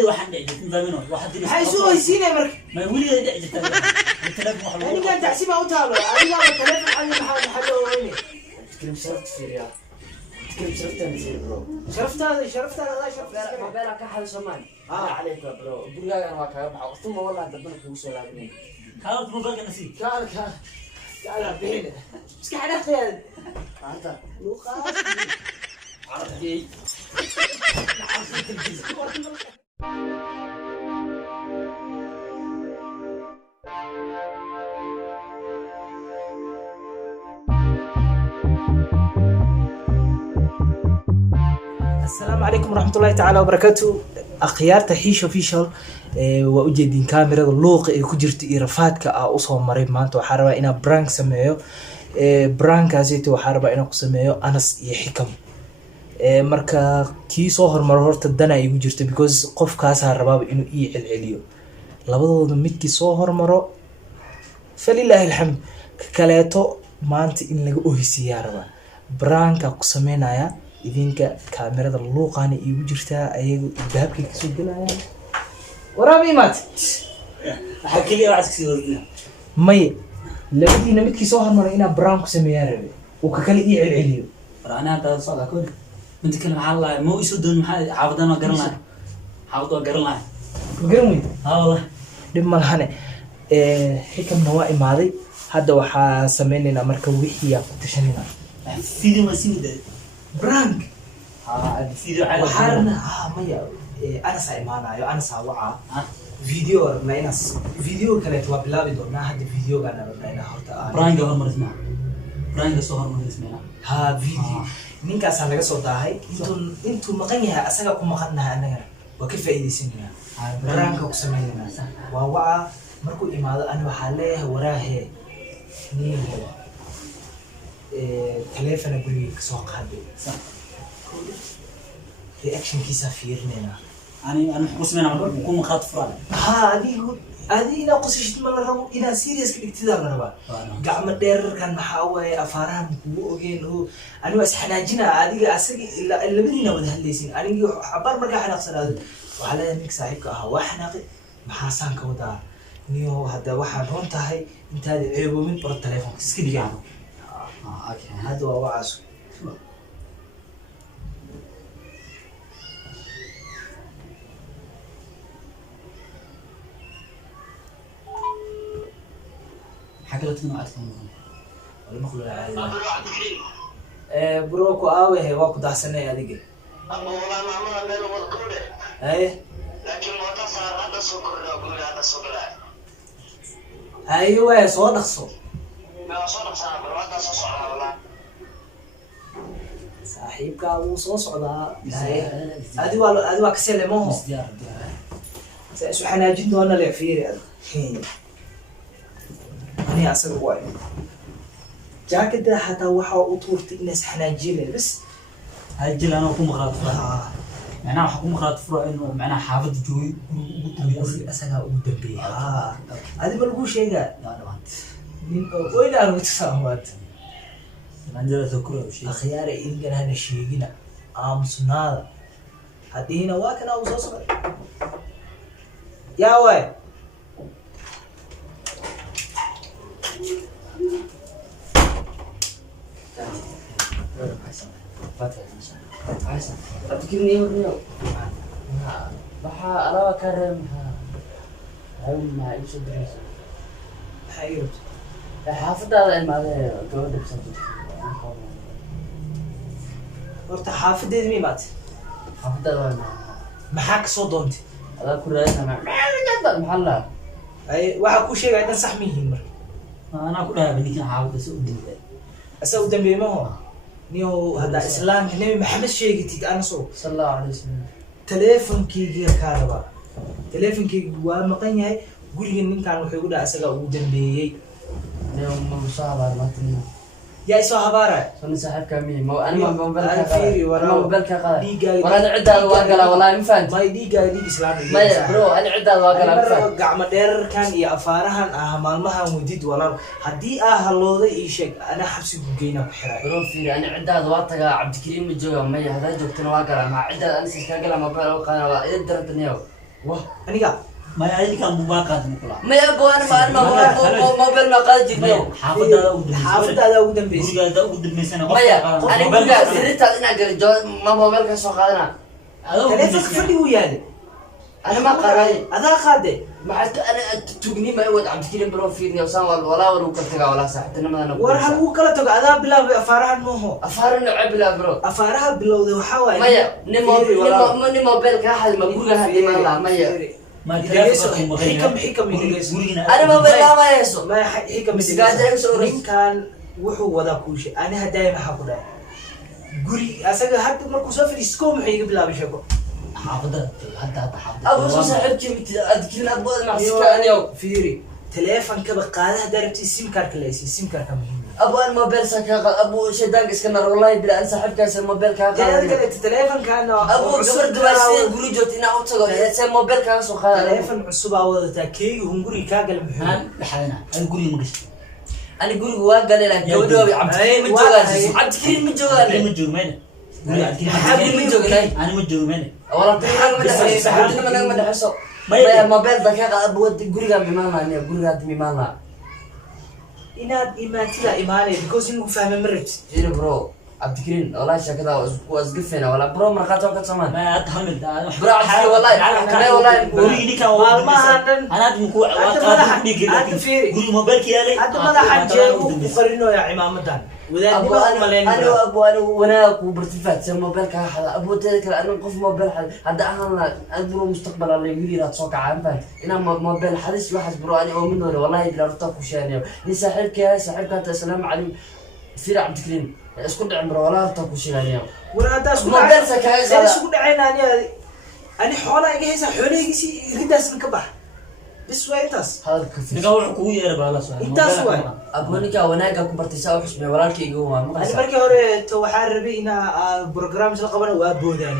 ولي واحد دعجت فاهمينه واحد دي هاي سوى يسيني مرك ما ولي دعجت التلفون واحد أنا كان تحسبها وتابع أنا ما بتكلم عن محل ويني تكلم شرفت فيه يا تكلم شرفت أنا برو شرفت هذا لا شرفت لا ما بالك أحد سمان عليك برو برجع أنا وكذا ثم والله دبنا كوسة لكني كانت مفاجأة نسيت تعال بينا بس قاعد أخيل أنت لوقا عرفتي السلام عليكم ورحمة الله تعالى وبركاته أخيار تحيش official وأجدين كاميرا اللوق كجرت إيرفاتك أوصل مريب مانتو وحاربا إنا برانك سميو برانك هزيتو وحاربا إنا قسميو أنس يحكم marka kii soo hormaro horta dana ay ugu jirto because qofkaas ha rabaa inuu ii celceliyo labadooda midkii soo hormaro falillahi alhamd kaleeto maanta in laga ohisiyaa rabaa branka ku sameynaya idinka kaamirada luuqaana iigu jirtaa ayagu baabkay ka soo galayaan waraabay maat waxa kaliya wax iska soo may labadiina midkii soo hormaro inaa brank ku sameeyaan rabay oo ka kale ii celceliyo أنا هذا صعب أكون من تكلم على مو يسودون محل حافظنا قرنا حافظوا قرنا قرمي ها والله لما الحين حكم نوائي ماضي هذا وحا سميننا مركب وحيا تشنينا فيديو ما سيده برانك فيديو على وحارنا ميا أنا سايمانا أنا ساوعة فيديو ربنا فيديو كانت وبلا بدورنا هذا فيديو كان ربنا هرتا برانك هو مرة اسمه برانك صهر مرة اسمه ها فيديو ninkaas laga soo daahay intuu maqan yahay asaga ku maqannahay anaga waa ka faa'iideysanayna baraanka ku sameeynaa waa waxa markuu imaado ani waxa leeyahay waraahe niyo telefoon guriga ka soo qaaday reaction kiisa fiirnayna أنا حكومة أنا حكومة خاطر فرع ها هذه لا قصيش من الرو إذا سيريس كالاقتدار لربا قاعد مدير كان محاوي أفارهم وجين هو أنا بس حناجينا هذه أسرع اللي بدينا وده الليسين أنا جو عبار مرجع حنا صار وعلى إنك صاحبك واحنا محاسن كودا نيو هذا واحد هون تاهي أنت هذا عيب من برا التليفون سكدي يعني أوكي هذا هو وعسو حكيت لنا أصلاً ولا مخلو العادي بروكو آوي واكو دحسنة يا دقي والله ما ميلو والكوله أيه لكن ما تصار هذا سكر أقول هذا سكر أيوة صوت أخصو ما صار صار هذا صار والله صاحبك أبو صوص عضا هذه كسلة ما هو سأسو حناجين دونا العفير أنا أصل واي جاكد حتى وحا أطورت الناس حناجين بس هاي الجيل أنا حكومة خاطر فرع معناها حكومة خاطر فرع إنه معناها حافظ جوي أسألها أودن بيها هذه بلقو شيء قال لا لا من وين أنا متساهمات عندنا ذكر أو شيء أخياري إن كان هذا الشيء جينا سنادا هذه هنا واكنا وصوص يا واي عسى تفكرني ورنيو بحا أنا كرم هم ما يمشي دريس حيرت حافظ هذا الماذا جود بسنت ورت حافظ مي مات حافظ هذا maxaa ka soo doontay هذا كل هذا ما جد محلا ay waxa ku sheegay dan sax mihiin mar أنا كلها بنيك حافظ سوق دي asaw dambeeymo niyo hada islaamka nabi maxamed sheegitid ana soo صلى الله عليه وسلم telefonkeyga ka raba telefonkeyga waa maqan yahay guriga ninkan wuxuu igu dhaca asaga ugu dambeeyay اليوم مصابة ما تني yaa isoo habaara صار صاحب كمية ما أنا ما أنا بمبلك فيري أنا ما بمبلك قال dhiigaaga ولا عدة واقلا ولا مفانت may dhiigaaga dhiig islaamka ما برو أنا عدة واقلا مفانت gacmo dheerarkan iyo afaarahan maalmahan wadid walaal hadii halooday ii sheeg ana xabsi ku geeyna ku xiray برو فيري أنا عدة واقلا عبد الكريم الجوا ما هذا جبتنا واقلا مع عدة أنا سكاجلا ما بلا وقنا وإذا درت نيو wah aniga ما يعني كان مباقات مقلع ma abo ana mobile ma qaadi jirno xaafadaada ugu dambeysay guriga ugu dambeysana maya ani guriga sirta ina galo ma mobile ka soo qaadana taleefanka fadhigu yaale ana ma qaray adaa qaade maxaa ana tugni ma wad cabdikariim bro fiirniyo saan walaa wal ka tagaa walaa saaxiibtinimadana war halku kala tago adaa bilaabay afaarahan mooho afaarna cabila bro afaaraha bilowday waxaa waaye maya ni mobile ka hal ma guriga hadii ma la maya ما حكم انا ما بلا يسو ما حكم ninkan wuxuu wadaa kuushe aniga daayma waxa ku dhaay guri asaga hadda markuu soo fadhiisto maxay iga bilaabay sheeko حافظة حتى حافظة ابو صاحبتي ادكين ابو معسكانيو fiiri taleefankaba qaadaha daarabti sim card leeysi sim card ka muhiim ابو الموبايل سكا ابو شيدان اسكنر والله بلا انسى حبكاس الموبايل كا قال taleefankan ابو قبر دواسين غوري جوتينا او تغو سي موبايل كا سو خاله taleefan cusub aa wadataa keegi hunguri ka gal muhiim لحالنا القري مقش انا غوري waa galay la gabadho cabdikariim ma joogaan cabdikariim ma joogaan ما جوج مين حبيبي ما joogaan انا ما جوج مين والله تحب ما دحسو ما موبايل دقيقه ابو غوريga bimaanaya guriga bimaanaya inaad imaatida imaanay because inuu fahmo marabti جيري برو cabdikariim والله shakada wasgafina wala bro marqato ka samaan ما اتحمل برو عفي والله والله قولي لي كان انا ادمكو قولي موبايلك يا لي hadda madaxan jeego ku qarino ya cimaamadan ابو انا ابو انا وانا برتفات موبايل كا حدا ابو تذكر انا قف موبايل حدا هدا انا ابو مستقبل الله يقول لي تصوك عام انا موبايل حدث واحد برو انا او منه والله بلا رتق وشاني لي صاحبك السلام عليكم في cabdikariim isku dhicin bro wala rtaq وشاني waraadaas موبايل سكاي isku dhacaynaa ani xoolaa iga haysa xooleygiisi ridaas ka bax bis waa intaas هذا كفي دغه wuxuu kugu yeeray baa la soo intaas waay aboonika wanaaga ku bartay saa xusmay walaalkayga waa ma ani markii hore to waxaa rabay inaa program la qabana waa boodaan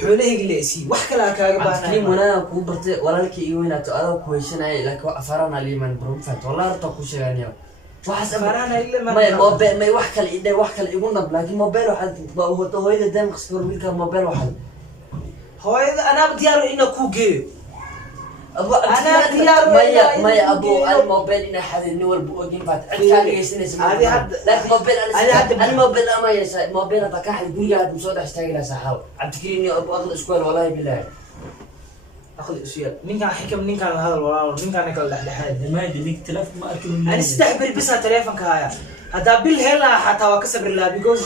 xoolahayga leesi wax kale kaaga cabdikariim baahnaa wanaaga ku bartay walaalkayga weynaato adoo ku heshanay laakiin afarana liiman bro fat wallahi rtaq ku sheeganiyo waxaas afarana illa ما يوحكل إيده وحكل يقولنا لكن موبايل واحد هو إذا دام خسر ملك موبايل واحد hooyada anaa diyaar ina ku geeyo أبو أنا ديار ما أبو الموبايل إن حد النور بوجين فات كان يسنس لكن موبايل أنا موبايل أما يسا موبايل أتاكح الدنيا هاد مسود أشتاق له سحاو عبدكريم أبو أغلى سكوير والله بالله أخذ أشياء ninkan xikam ninkan hadal walaal ninkan kala dhaxdhaxaad ما ادري تلف ما اكل ani saddex beri bisa taleefanka haya hadaa bil hela xataa waa ka sabri lahaa because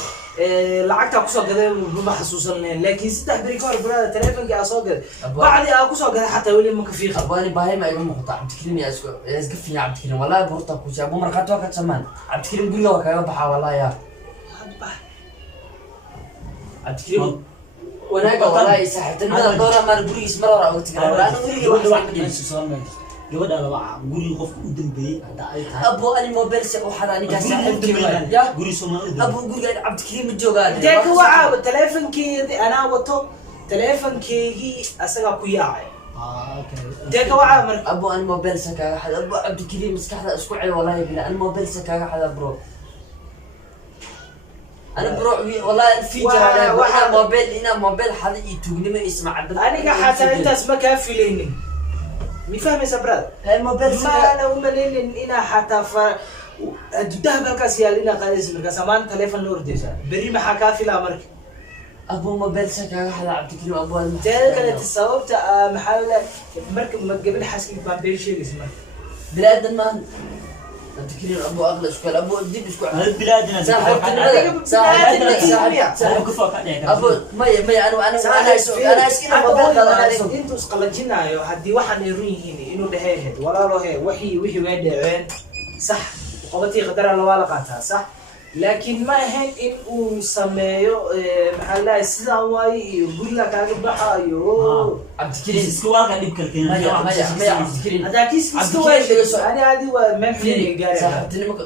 lacagta ku soo gaday ma xasuusan lahayn laakiin saddex beri ka hor brada taleefanka aa soo gaday bacdi aa ku soo gaday xataa weli ma ka fiiqo أبو أنا باهي ما يقوم مقطع عبدكريم يا اسكو يا اسكفني عبدكريم والله برطة كوشي أبو مرقات وقت زمان عبدكريم قول له وكايو بحا والله يا عبدكريم وناقة والله يساحت المدى الدورة ما نقوليس مرة رأو تقرأ ولا أنا أقولي واحد عمدين gabadha laba guri qof u dambeeyay hada ay tahay أبو أنا موبيل سيء وحد أنا قاعد ساحب كمان يا guri Soomaali أبو قول قاعد عبدكريم الجوغان intee ka waca taleefankeedii anaa wato taleefankeygii asaga ku yaacay okay intee ka waca marka أبو أنا موبيل سكاga حد أبو عبدكريم مسكحة أسكوعي والله بالله أنا موبيل سكاga حد برو أنا برو والله في جرا واحد موبيل هنا موبيل حد يتوقني ما يسمع عبد aniga xataa intaas ma kaa filaynin mi fahmaysa brad هاي موبيل ma سكاga ana u malaynin inaa xataa fa adudaha halkaas yaal inaa qaadaysa markaas amaan taleefan la ordaysa berri maxaa kaa filaa marka أبو موبيل سكاga حد عبدكريم أبو teeda kale sababta maxaa la marka ma gabadha xaaskii baan been sheegaysa marka بلاد ما عبدكريم أبو أغلى سكوال أبو ديب سكوال هل بلادنا أبو ما أنا أسكن موبيل قال intuu isqalajinaayo haddii waxaan ay run yihiin inuu dhaheehed walaalohe wixii way dhaceen sax qobatii qadara waa la qaataa sax laakiin ma ahayn in uu sameeyo maxaa la sidaan waaye iyo guriga kaaga baxaayo عبدكريم isku waa ka dhib kalkeen ما عبدكريم hadaa kiiskiiska waa ani adi waa meel gaari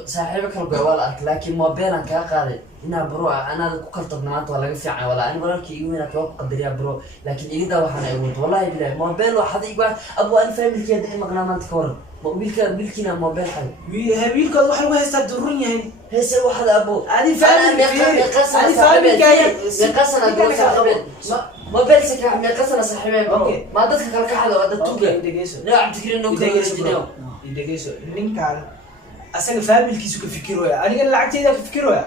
صاحبك الجوال أرك لكن موبيل أنا كقارئ هنا برو أنا كوكلت بنات ولا قفي عن ولا أنا ولا كي يومين أتوقع قدر يا برو لكن إذا وحنا يقول والله بالله موبيل واحد يقول أبو أنا فاهم كذا إيه مقنامات كور بالكنا موبيل حد habiilkooda wax lagu haystaa durun yahay هسه واحد أبو أنا فاهم يقصنا قبل موبايل سكع من قصنا صاحبي أوكي. ما ضدك كالكحله ولا توجه dhegeyso لا عبد الكريم نو كان جديو dhegeyso ninkan asaga familkiisu ka fikirooya aniga lacagteyda ka fikirooya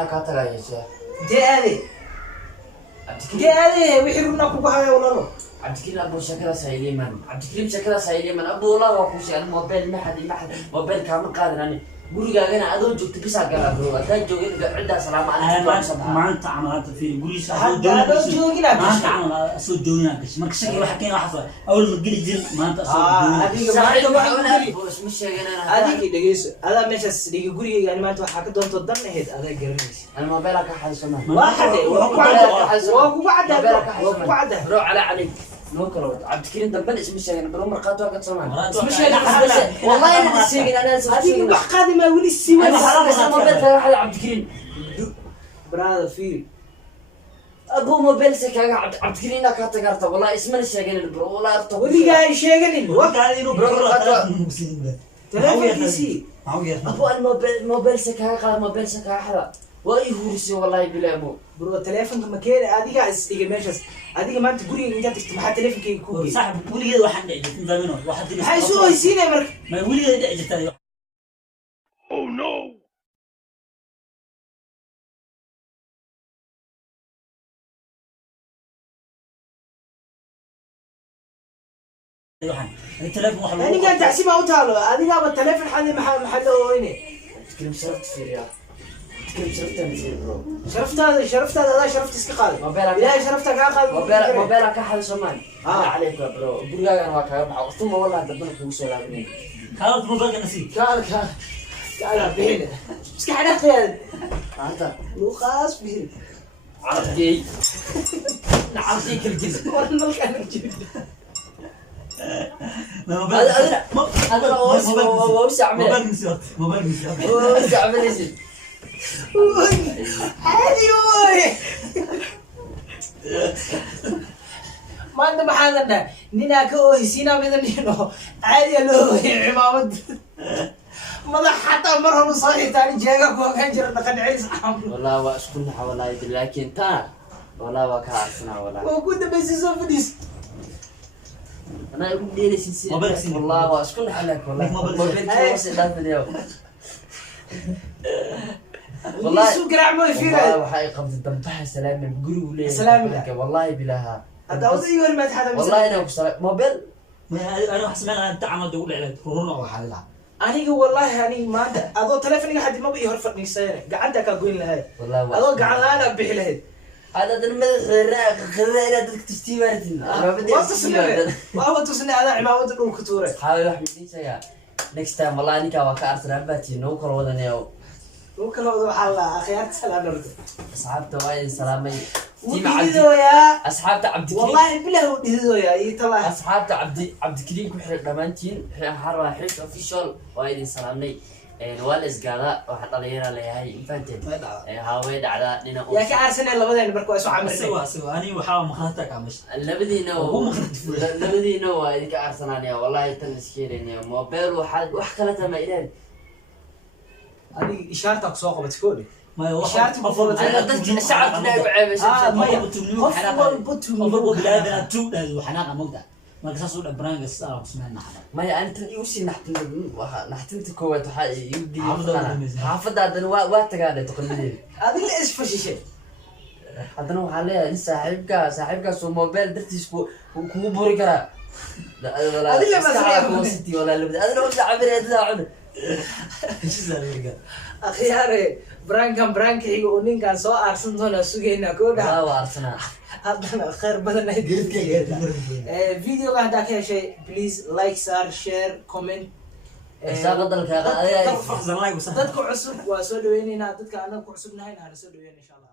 ina ka tagaysa intee aaday intee aaday wixii runa kugu haya walaalo عبد الكريم ابو شكله سايليمان عبد الكريم شكله سايليمان ابو الله وكوشي الموبايل ما حد موبايل كامل قادر اني gurigaaga adoo joogto bisa gala bro adaa joogin cidda salaam alaykum maanta camalada fiiri guriisa hadda joogina maanta camal soo joogina marka shaqo waxa keen waxa soo awal ma geli jirin maanta soo joogina adiga maanta waxaan boos ma sheeganana adiga dhageyso adaa meeshaas dhiga gurigayga ani maanta waxa ka doonto dan aheyd adaa garanaysa ana mobilka ka xalsana waa xaday waa ku cadda bro ala alayk نو كلو عبد الكريم دبل اسم الشيخ برو مرقات وقت سمان مش والله انا الشيخ انا هذيك وحقادي ما ولي السيوه انا موبايل تاع عبد الكريم برادر في ابو موبايل سكا عبد الكريم لا كاتغارتا والله اسم الشيخ البرو والله ارتو ولي جاي شيغنين وقال انه تلفونكيسي ابو الموبايل سكا قال موبايل سكا حدا واي هورسي والله بلا مو برو تلفونك ما كان adiga isdiga meeshas adiga maanta guriga inta tagto maxaa taleefankayga ku geeyay صاحب وليgeed waxaan dhicin faamino waxa dib maxay soo haysiinay marka ma weligeed dhici jirtay Oh no! waxaan telefoon wax aniga inta xisiba u taalo adiga ba telefoon xalay maxaa loo weyne كلم شرفت في ريال كلم شرفت نزيد برو شرفتها هذا شرفت iska qaad موبايلك ilaahay sharafta ka qaad موبايلك حل سمان عليك برو gurigaaga waa kaaga baxo tuma wallahi dadna kugu soo laabnay kaalad mobilka nasiib كان بين iska xanaaqeed انت luqaas bihir عرفتي نعطيك الجزء والله كان جيب هذا وش اعمل وش اعمل اسم عادي وي ما انت محاضرنا نينا كويسينا بدنا عادي لو عمامد ماذا حتى مرة مصاري تاني جايك وكان جرنا كان عيس عام والله واشكرنا والله لكن تا والله وكاسنا والله وكنت بس يسوفنيس انا اقول لي سيسي والله واشكرنا عليك والله ما بس لا اليوم والله سوق رعمه فينا والله وحي قبض الدمبحه سلام من قري ولا سلام والله بلاها هذا وضعي ولا ما تحدث والله انا بصراحه موبيل انا احسن انت عمل دول على كورونا وحالها aniga wallahi aniga maanta adoo telefoonka hadii ma bii hor fadhiisay gacanta ka goyn lahayd والله adoo gacan laana bixi lahayd هذا المدح راق خذينا دك تشتيوارتين ما بدي ما تصنع هذا عمامة dhulka tuuray حاول احمد يسيا next time والله انك waa ارسنال باتي نو كل ودنيو dhulka loo waxa la akhyaarta salaam darto اصحابته وايد سلامي diido ya اصحابته عبد الكريم wallahi bilahu diido ya ii tala اصحابته عبد الكريم كحر دمانتين حر حيش اوفيشال وايد سلامي والس قادا waxa dhalinyarada leeyahay infanted haaway dhacda nina ya ka arsenal labadeen markuu isu سوا camirnay سوا اني waxa maqlaata ka mash labadiina waa idinka arsenal wallahi tan iskeenay mobile wax kala tama ilaahay adiga ishaarta ku soo qabatay kooli ما إشارة مفروض انا ضد الشعب كنا وعيب ما بتو بلادنا تو وحناقه مقدع ما قصصوا البرانج الصار سمعنا حدا ما انت يوسي نحتمت كويت يبدي حافظ هذا واتقاعد تقليل adiga la isfashishay haddana waxaa leeyahay saaxiibka soo mobile dartiis kugu buri karaa adiga ma city wala labada adina u sacabireedaa cun akhyaare brankiga oo ninkan soo aarsan doona sugayna ko dhaha waa arsenal haddana khayr badan ay geedkeeda videoga haddaa ka heshay please like share comment shaqo dalka فرصه لايك dadka cusub waa soo dhaweynaynaa dadka anaga ku cusubnahay na soo dhaweynaa insha Allah